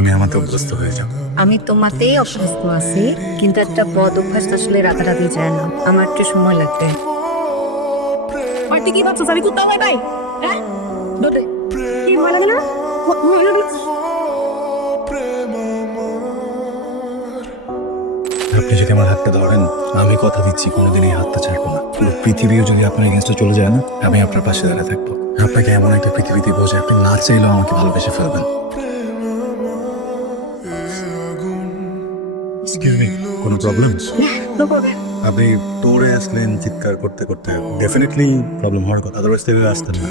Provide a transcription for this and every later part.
তুমি আমাতে অভ্যস্ত হয়ে যাও। আমি তোমাতেই অভ্যস্ত আছি, কিন্তু একটা বদ অভ্যাস তো আসলে রাতারাতি যায় না, আমার একটু সময় লাগবে। আর তুই কি ভাবছিস আমি কুত্তা হয় ভাই? হ্যাঁ দোতে কি ভয় লাগে না? ভয় লাগে না? আপনি যদি আমার হাতটা ধরেন, আমি কথা দিচ্ছি কোনোদিন এই হাতটা ছাড়বো না। পুরো পৃথিবীও যদি আপনার এগেনস্টে চলে যায় না, আমি আপনার পাশে দাঁড়িয়ে থাকবো। আপনাকে এমন একটা পৃথিবীতে বোঝে আপনি না চাইলেও আমাকে ভালোবেসে ফেলবেন। এক্সকিউজ মি, কোনো প্রবলেম? No problem. আপনি দৌড়ে আসলেন চিৎকার করতে করতে, ডেফিনেটলি প্রবলেম হওয়ার কথা, আদারওয়াইজ তেলে আসতেন না।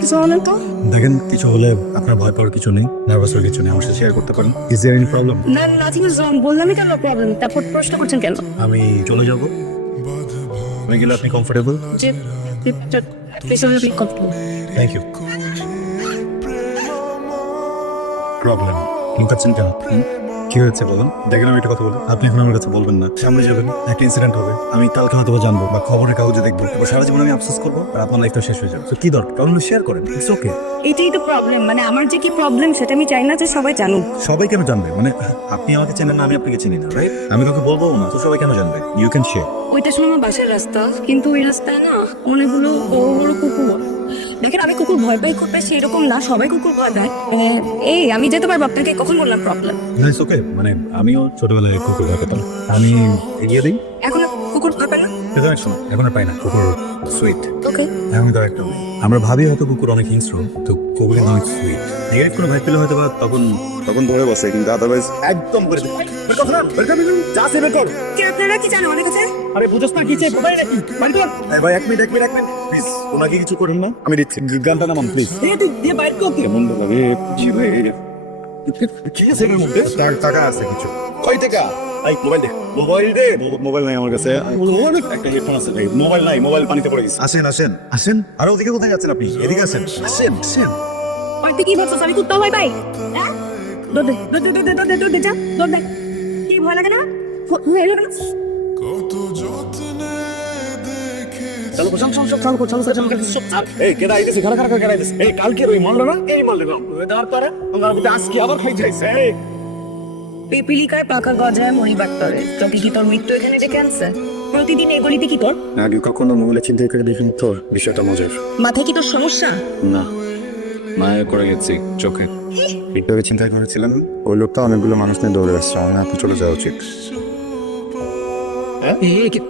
কিছু হলো তো? দেখেন, কিছু হলে আপনার ভয় পাওয়ার কিছু নেই, নার্ভাস হওয়ার কিছু নেই, আমার সাথে শেয়ার করতে পারেন। Is there any problem? না নাথিং ইজ রং, বললামই কেন প্রবলেম, তারপর প্রশ্ন করছেন কেন? আমি চলে যাব, আমি গেলে আপনি কমফোর্টেবল? যে প্লিজ আপনি কমফর্টেবল। Thank you. প্রবলেম লুকাচ্ছেন কেন? কি হয়েছে বলুন? দেখেন আমি একটা কথা বলি, আপনি এখন আমার কাছে বলবেন না, সামনে যাবেন, একটা ইনসিডেন্ট হবে, আমি কালকে হয়তো জানবো বা খবরের কাগজে দেখবো, এবার সারা জীবন আমি আফসোস করবো আর আপনার লাইফটা শেষ হয়ে যাবে। তো কি দরকার, প্রবলেম শেয়ার করেন, ইটস ওকে। এটাই তো প্রবলেম, মানে আমার যে কি প্রবলেম সেটা আমি চাই না যে সবাই জানুক। সবাই কেন জানবে? মানে আপনি আমাকে চেনেন না, আমি আপনাকে চিনি না, রাইট? আমি কাউকে বলবো না, তো সবাই কেন জানবে? You can share. ওইটা শুনে আমার বাসার রাস্তা, কিন্তু ওই রাস্তায় না অনেকগুলো বড় বড় কুকুর। দেখেন আমি কুকুর ভয় পাই খুব বেশি এরকম না, সবাই কুকুর ভয় পায়। এই আমি যেতে পারবো, আপনাকে কখন বললাম প্রবলেম? ইটস ওকে, মানে আমিও ছোটবেলায় কুকুর ভয় পেতাম, আমি এগিয়ে দিই। এখন কুকুর ভয় পায় না? এখন আর পাই না, কুকুর সুইট। ওকে আমি তো একটা মেয়ে। আমরা ভাবি হয়তো কুকুর অনেক হিংস্র, তো কুকুর কিন্তু অনেক সুইট। নেগেটিভ কোনো ভাই পেলে হয়তো বা তখন তখন ধরে বসে, কিন্তু আদারওয়াইজ একদম করে দেয়। বের কর না, বের কর, যা সে বের কর। কি আপনারা কি জানেন আমার কাছে? আরে বুঝছ না কি চাই, মোবাইল নাকি বাড়ি কর। এই ভাই এক মিনিট প্লিজ, ওনাকে কিছু করেন না, আমি দিচ্ছি, গানটা নামান প্লিজ। দিয়ে বাইর কর। কেমন লাগে জি ভাই, কি আছে এর মধ্যে? টাকা আছে কিছু। কয় টাকা? এই মোবাইল নাই আমার কাছে। একটা হেডফোন আছে ভাই, মোবাইল নাই, মোবাইল পানিতে পড়ে গেছে। আসেন আর ওদিকে কোথায় যাচ্ছেন আপনি? এদিকে আসেন। আর তুই কি ভাবছিস আমি কুত্তা ভয় পাই? হ্যাঁ দৌড় দে দৌড় দে দৌড় দে দৌড় দে যা দৌড় দে। কি ভয় লাগে না? ভয় লাগে না? এই কেডা আইতেছে, খারা আইতেছে। এই কালকে ওই মালটা না, এই মালটা না, দেওয়ার পরে আমার আজকে আবার খাই যাইছে। এই পিপিলিকায় পাকা গজায় মরিবার তরে, তোকে কি তোর মৃত্যু এখানে ডেকে আনছে? প্রতিদিন এগুলিতে কি কর? আগে কখনো মোবাইলে চিন্তা করে দেখিনি তো, বিষয়টা মজার মাথায় কি তোর সমস্যা? না, মায়ের করে গেছি চোখে। একটু চিন্তা করেছিলাম, ওই লোকটা অনেকগুলো মানুষ নিয়ে দৌড়ে আসছে, আমার হাতে চলে যাওয়া উচিত।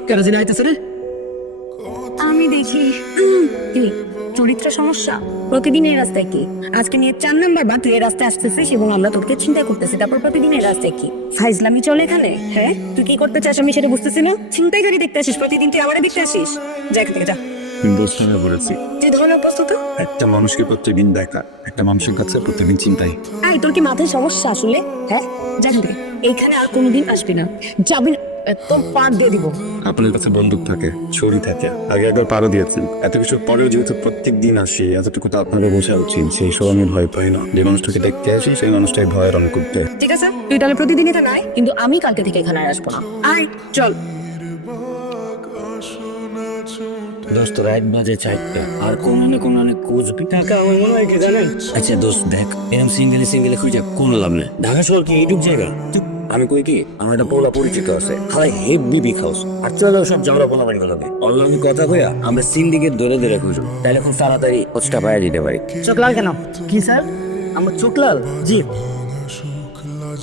কেরাজিন আইতেছে রে। আমি দেখি কি চরিত্র সমস্যা। প্রতিদিন এই রাস্তায় কি? আজকে নিয়ে 4 নাম্বার বা তুই এই রাস্তায় আসতেছিস এবং আমরা তোকে চিন্তা করতেছি, তারপর প্রতিদিন এই রাস্তায় কি ফাইজলামি চলে এখানে? হ্যাঁ তুই কি করতে চাস আমি সেটা বুঝতেছি না। ছিনতাইকারী দেখতে আসিস প্রতিদিন, তুই আমারে দেখতে আসিস? যা এখান থেকে যা। দোস্তামে বলেছি, যে ধরনের প্রস্তুত একটা মানুষকে প্রত্যেকদিন দেখা, একটা মানুষের কাছে প্রত্যেকদিন চিন্তাই। আই তোর কি মাথায় সমস্যা আসলে? হ্যাঁ যা এখান থেকে, এইখানে আর কোনোদিন আসবি না, যাবি না, তোর পার দিয়ে দিব। আপনার কাছে বন্দুক থাকে, ছুরি থাকে, আগে একবার পারও দিয়েছেন, এত কিছু পরেও যেহেতু প্রত্যেক দিন আসি, এতটুকু তো আপনাকে বোঝা উচিত সেই সব আমি ভয় পাই না। যে মানুষটাকে দেখতে আসি সেই মানুষটাই ভয় রং করতে। ঠিক আছে তুই তাহলে প্রতিদিন এখানে আয়, কিন্তু আমি কালকে থেকে এখানে আর আসবো না। আয় চল। দোস্ত রাত বাজে 4টা, আর কোন কুচবি টাকা আমার মনে হয় কি জানেন? আচ্ছা দোস্ত দেখ, এরকম সিঙ্গেলে খুঁজে কোনো লাভ নেই। ঢাকা শহর কি এইটুক জায়গা? আমি কই কি আমার একটা পোলা পরিচিত আছে, হাই হেভি বিগ হাউস, আর চলো সব জামরা পোলা বাড়ি গেলাবে অনলাইন আমি কথা কইয়া আমরা সিন্ডিকেট ধরে খুঁজো, তাইলে খুব তাড়াতাড়ি খোঁজটা পাইয়া দিতে পারি। চোখ লাল কেন? কি স্যার আমার চোখ লাল? জি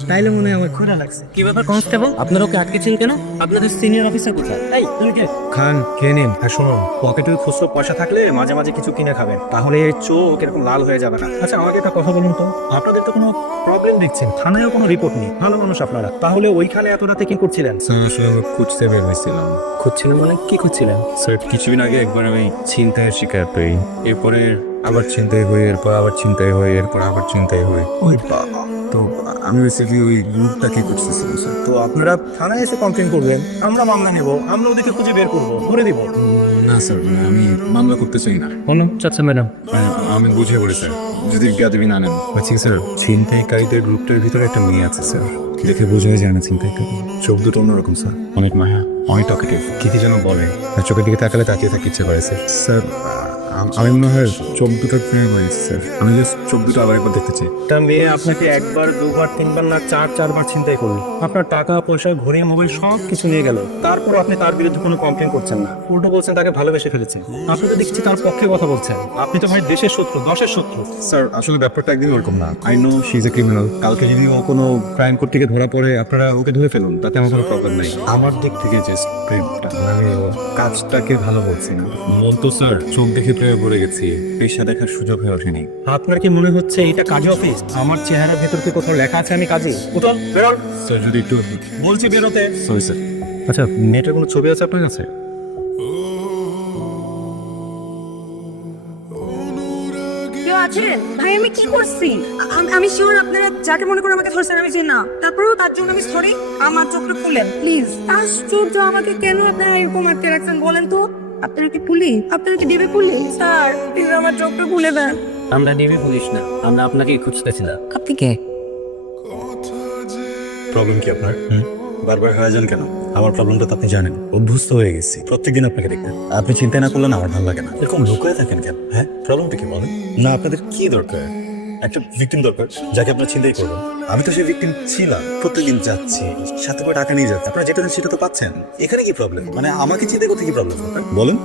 তাইলে মনে হয় আমার খোঁড়া লাগছে। কি ব্যাপার কনস্টেবল, আপনারা ওকে আটকেছেন কেন? আপনাদের সিনিয়র অফিসার কোথায়? এই তুমি কে? খান খেয়ে নিন। আর শুনুন, পকেটে খুচরো পয়সা থাকলে মাঝে মাঝে কিছু কিনে খাবেন, তাহলে এই চোখ এরকম লাল হয়ে যাবে না। আচ্ছা আমাকে একটা কথা বলুন তো, আপনাদের তো কোনো প্রবলেম দেখছেন, থানায়ও কোনো রিপোর্ট নেই, ভালো মানুষ আপনারা, তাহলে ওইখানে এত রাতে কি করছিলেন? স্যার আসলে আমি খুঁজতে বের হয়েছিলাম। খুঁজছিলেন মানে কি খুঁজছিলেন? স্যার কিছুদিন আগে একবার আমি ছিনতাইয়ের শিকার পাই, এরপরে আবার ছিনতাই হই, এরপর আবার ছিনতাই হই, এরপর আবার ছিনতাই হই। ওই বাবা, তো আমি বেসিক্যালি ওই গ্রুপটা কি করতেছিলাম স্যার। তো আপনারা থানায় এসে কমপ্লেন করবেন, আমরা মামলা নেব, আমরা ওদেরকে খুঁজে বের করবো, ধরে দিব। না স্যার, আমি মামলা করতে চাই না। কোনো চাচ্ছা ম্যাডাম? আমি বুঝে পড়ি স্যার, যদি বেয়াদবি না নেন। বলছি স্যার, ছিনতাইকারীদের গ্রুপটার ভিতরে একটা মেয়ে আছে স্যার, দেখে বোঝাই যায় না ছিনতাইকারী। চোখ দুটো অন্যরকম স্যার, অনেক মায়া, অনেক টকেটিভ, কি যেন বলে, আর চোখের দিকে তাকালে তাকিয়ে থাকতে ইচ্ছে করে স্যার। স্যার আমি মনে হয় চোখ দুটো প্রেমে হয়েছে স্যার। আমি জাস্ট চোখ দুটো আবার একবার দেখতে চাই। একটা মেয়ে আপনাকে একবার দুবার তিনবার না চারবার ছিনতাই করলো, আপনার টাকা পয়সা ঘড়ি মোবাইল সব কিছু নিয়ে গেল, তারপর আপনি তার বিরুদ্ধে কোনো কমপ্লেন করছেন না, উল্টো বলছেন তাকে ভালোবেসে ফেলেছেন। আপনি তো দেখছি তার পক্ষে কথা বলছেন। আপনি তো ভাই দেশের শত্রু, দশের শত্রু। স্যার আসলে ব্যাপারটা একদম ওরকম না। I know she is a criminal. কালকে যদি ও কোনো ক্রাইম করতে গিয়ে ধরা পড়ে, আপনারা ওকে ধরে ফেলুন, তাতে আমার কোনো প্রবলেম নেই। আমার দিক থেকে জাস্ট প্রেমটা, আমি ও কাজটাকে ভালো বলছি না। মন তো স্যার চোখ দেখে প্রেমে পড়ে গেছি, পেশা দেখার সুযোগ হয়ে ওঠেনি। আপনার কি মনে হচ্ছে এটা কাজী অফিস? আমার চেহারার ভেতর কি কোথাও লেখা আছে আমি কাজী? উঠুন, বেরোন। স্যার যদি একটু বলছি বেরোতে। Sorry sir. আচ্ছা, মেয়েটার কোনো ছবি আছে আপনার কাছে? কেউ আছেন? ভাই আমি কি করছি? আমি শিওর আপনারা যাকে মনে করে আমাকে ধরছেন আমি চিনি না। তারপরেও তার জন্য আমি সরি। আমার চোখটা খুলেন প্লিজ। আশ্চর্য, আমাকে কেন আপনারা এরকম আটকে রাখছেন বলেন তো? আপনারা কি পুলিশ? আপনারা কি দেবে পুলিশ? স্যার প্লিজ আমার চোখটা খুলে দেন। আমরা নেমে পুলিশ না, আমরা আপনাকে খুঁজতেছিলাম। আপনি কে? প্রবলেম কি আপনার? বারবার হারা যান কেন? আমার প্রবলেমটা তো আপনি জানেন, অভ্যস্ত হয়ে গেছি প্রত্যেকদিন আপনাকে দেখতে। আপনি চিন্তা না করলে না আমার ভালো লাগে না। এরকম লুকিয়ে থাকেন কেন? হ্যাঁ, প্রবলেমটা কি বলেন? না আপনাদের কি দরকার? একটা ভিকটিম দরকার যাকে আপনার চিন্তাই করবেন। আমি তো সেই ভিকটিম ছিলাম, প্রত্যেকদিন যাচ্ছি, সাথে করে টাকা নিয়ে যাচ্ছি। আপনারা যেটা দেন সেটা তো পাচ্ছেন। এখানে কি প্রবলেম? মানে আমাকে চিন্তা করতে কি প্রবলেম বলেন?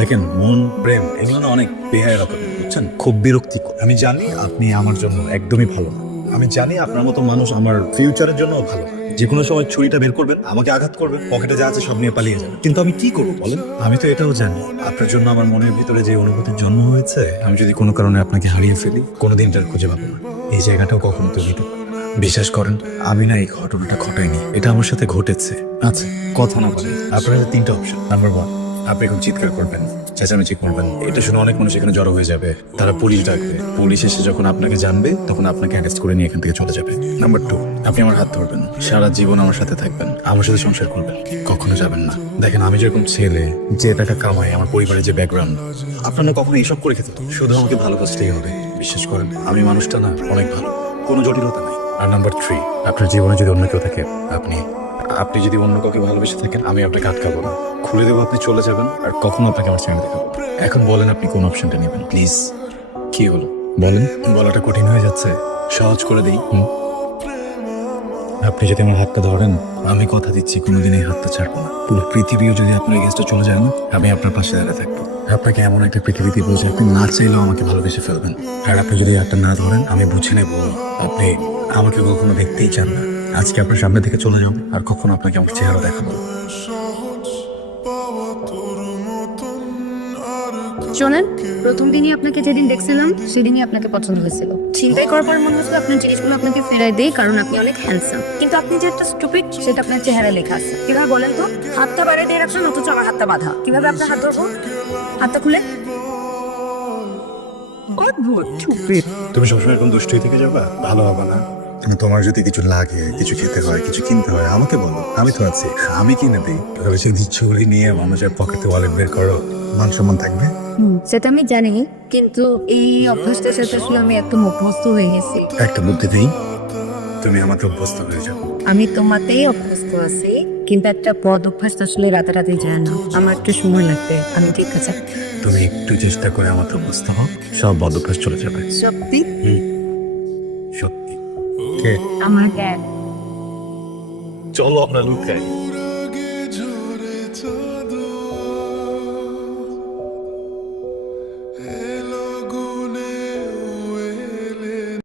দেখেন, মন প্রেম এগুলো না অনেক বেহায়ের অপরাধ, বুঝছেন? খুব বিরক্তিকর। আমি জানি আপনি আমার জন্য একদমই ভালো না। আমি জানি আপনার মতো মানুষ আমার ফিউচারের জন্য ভালো না। যে কোনো সময় ছুরিটা বের করবেন, আমাকে আঘাত করবেন, পকেটে যা আছে সব নিয়ে পালিয়ে যাবেন। কিন্তু আমি কি করবো বলেন? আমি তো এটাও জানি আপনার জন্য আমার মনের ভিতরে যে অনুভূতির জন্ম হয়েছে, আমি যদি কোনো কারণে আপনাকে হারিয়ে ফেলি, কোনোদিন এটার খুঁজে পাবো না। এই জায়গাটাও কখনো তৈরি করবো না। বিশ্বাস করেন, আমি না এই ঘটনাটা ঘটাইনি, এটা আমার সাথে ঘটেছে। আচ্ছা, কথা না বলে আপনার কাছে তিনটা অপশন। নাম্বার 1, আপনি এখন চিৎকার করবেন, চেঁচামেচি করবেন। এটা শুনে অনেক মানুষ এখানে জড়ো হয়ে যাবে, তারা পুলিশ ডাকবে। পুলিশ এসে যখন আপনাকে জানবে, তখন আপনাকে অ্যারেস্ট করে নিয়ে এখান থেকে চলে যাবে। নাম্বার 2, আপনি আমার হাত ধরবেন, সারা জীবন আমার সাথে থাকবেন, আমার সাথে সংসার করবেন, কখনো যাবেন না। দেখেন, আমি যেরকম ছেলে, যে টাকা কামাই, আমার পরিবারের যে ব্যাকগ্রাউন্ড, আপনারা কখনো এইসব করে খেতে হবে? শুধু আমাকে ভালোবাসতেই হবে। বিশ্বাস করেন, আমি মানুষটা না অনেক ভালো, কোনো জটিলতা নাই। আর নাম্বার 3, আপনার জীবনে যদি অন্য কেউ থাকে, আপনি যদি অন্য কাউকে ভালোবেসে থাকেন, আমি আপনাকে আটকাবো না, খুলে দেবো, আপনি চলে যাবেন, আর কখনো আপনাকে আমার ছেড়ে দেখাবো। এখন বলেন আপনি কোন অপশনটা নেবেন প্লিজ? কি হলো বলেন? বলাটা কঠিন হয়ে যাচ্ছে, সহজ করে দিই। আপনি যদি আমার হাতটা ধরেন, আমি কথা দিচ্ছি কোনোদিন এই হাতটা ছাড়বো না। পুরো পৃথিবীও যদি আপনার এগেস্টে চলে যায় না, আমি আপনার পাশে দাঁড়িয়ে থাকবো। আপনাকে এমন একটা পৃথিবী দিব যে আপনি না চাইলেও আমাকে ভালোবেসে ফেলবেন। আর আপনি যদি হাতটা না ধরেন, আমি বুঝে নেব আপনি আমাকে কখনো দেখতেই চান না। আজকে আপনার সামনে থেকে চলে যাবো, আর কখনো আপনাকে আমার চেহারা দেখাবো না। শোনেন, প্রথম দিনই আপনাকে যেদিন দেখছিলাম সেদিনই আপনাকে পছন্দ হয়েছিল। চিন্তাই করার পর মনে হচ্ছিল আপনার জিনিসগুলো আপনাকে ফেরাই দেই, কারণ আপনি অনেক হ্যান্ডসাম। কিন্তু আপনি যে একটা স্টুপিড, সেটা আপনার চেহারা লেখা আছে। কিভাবে বলেন তো? হাতটা বাইরে দিয়ে রাখছেন, অথচ আমার হাতটা বাঁধা। কিভাবে আপনার হাত ধরবো? হাতটা খুলে। অদ্ভুত, stupid। তুমি সবসময় এরকম দুষ্টই থেকে যাবা, ভালো হবে না। তোমার যদি কিছু লাগে, কিছু খেতে হয়, কিছু কিনতে হয়, আমাকে বলো, আমি তো আছি, আমি কিনে দিই। তবে সেই ছুরি নিয়ে মানুষের পকেটে ওয়ালেট বের করো, মান সম্মান থাকবে? সেটা আমি জানি, কিন্তু এই অভ্যাসটার সাথে আসলে আমি একদম অভ্যস্ত হয়ে গেছি। একটা বুদ্ধি দিই, তুমি আমাকে অভ্যস্ত হয়ে যাও। আমি তোমাতেই অভ্যস্ত আছি, কিন্তু একটা বদ অভ্যাস তো আসলে রাতারাতি যায় না। আমার একটু সময় লাগবে। আমি ঠিক আছে? তুমি একটু চেষ্টা করে আমাকে অভ্যস্ত হও, সব বদ অভ্যাস চলে যাবে। সত্যি? সত্যি। কে? আমার ক্যাট। চলো আমরা লুকাই।